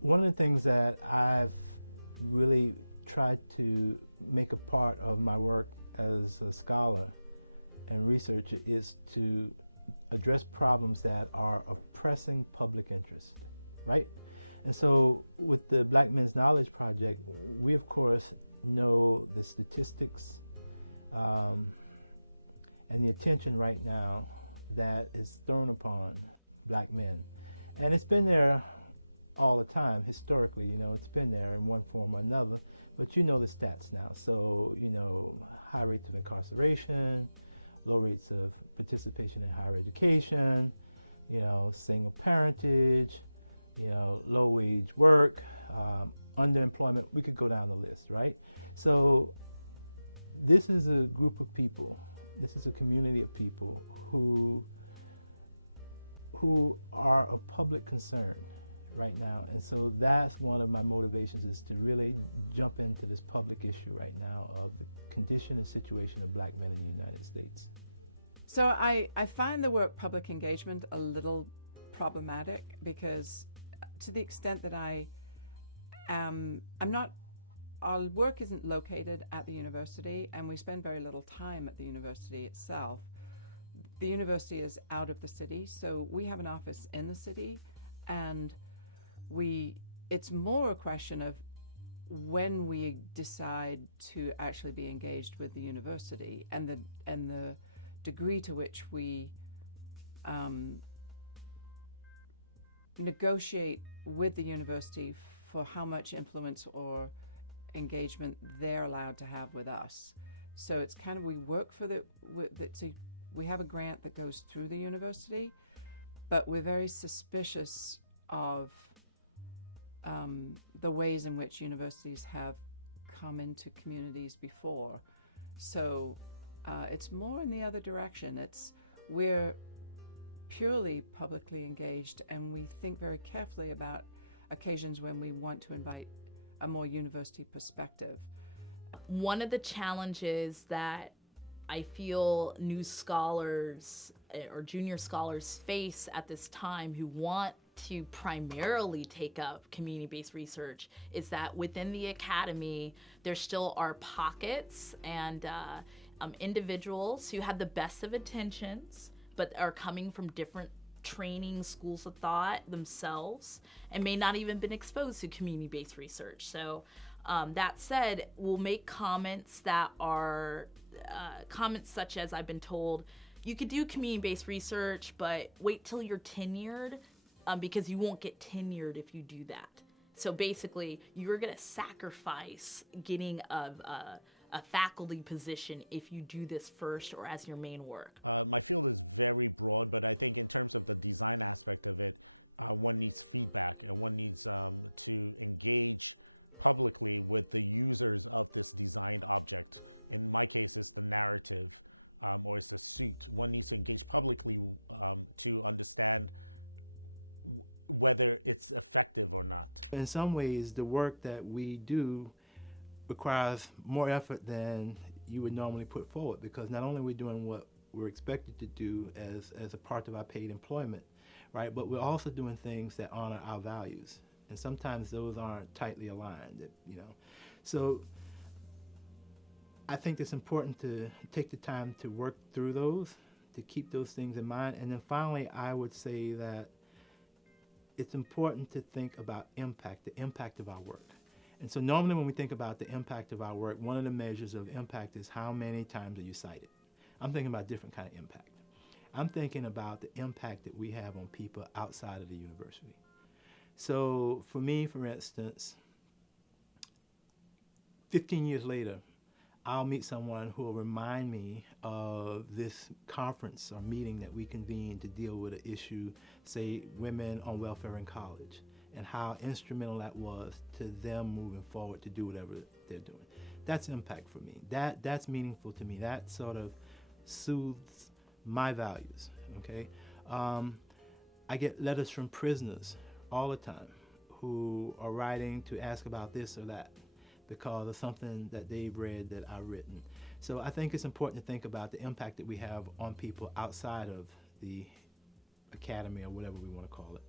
One of the things that I've really tried to make a part of my work as a scholar and researcher is to address problems that are of pressing public interest, right? And so with the Black Men's Knowledge Project, we of course know the statistics um, and the attention right now that is thrown upon black men. And it's been there all the time historically, it's been there in one form or another, but you know the stats now. So, high rates of incarceration, low rates of participation in higher education, single parentage, low wage work, underemployment. We could go down the list, right? So this is a group of people, this is a community of people who are of public concern right now. And so that's one of my motivations, is to really jump into this public issue right now of the condition and situation of black men in the United States. So I find the work public engagement a little problematic, because to the extent that our work isn't located at the university, and we spend very little time at the university itself. The university is out of the city, so we have an office in the city, and it's more a question of when we decide to actually be engaged with the university, and the degree to which we negotiate with the university for how much influence or engagement they're allowed to have with us. So it's kind of, we work for we have a grant that goes through the university, but we're very suspicious of the ways in which universities have come into communities before. So it's more in the other direction. We're purely publicly engaged, and we think very carefully about occasions when we want to invite a more university perspective. One of the challenges that I feel new scholars or junior scholars face at this time who want to primarily take up community-based research is that within the academy, there still are pockets and individuals who have the best of intentions, but are coming from different training schools of thought themselves and may not even been exposed to community-based research. So that said, we'll make comments that are comments such as, I've been told, you could do community-based research, but wait till you're tenured because you won't get tenured if you do that. So basically, you're gonna sacrifice getting a faculty position if you do this first or as your main work. My field is very broad, but I think in terms of the design aspect of it, one needs feedback, and one needs to engage publicly with the users of this designed object. In my case, it's the narrative or it's the suit. One needs to engage publicly to understand whether it's effective or not. In some ways, the work that we do requires more effort than you would normally put forward, because not only are we doing what we're expected to do as a part of our paid employment, right, but we're also doing things that honor our values. And sometimes those aren't tightly aligned, So I think it's important to take the time to work through those, to keep those things in mind. And then finally, I would say that it's important to think about impact, the impact of our work. And so normally when we think about the impact of our work, one of the measures of impact is how many times are you cited. I'm thinking about a different kind of impact. I'm thinking about the impact that we have on people outside of the university. So for me, for instance, 15 years later, I'll meet someone who will remind me of this conference or meeting that we convened to deal with an issue, say women on welfare in college, and how instrumental that was to them moving forward to do whatever they're doing. That's impact for me. That's meaningful to me. That sort of soothes my values, okay? I get letters from prisoners all the time who are writing to ask about this or that because of something that they've read that I've written. So I think it's important to think about the impact that we have on people outside of the academy or whatever we want to call it.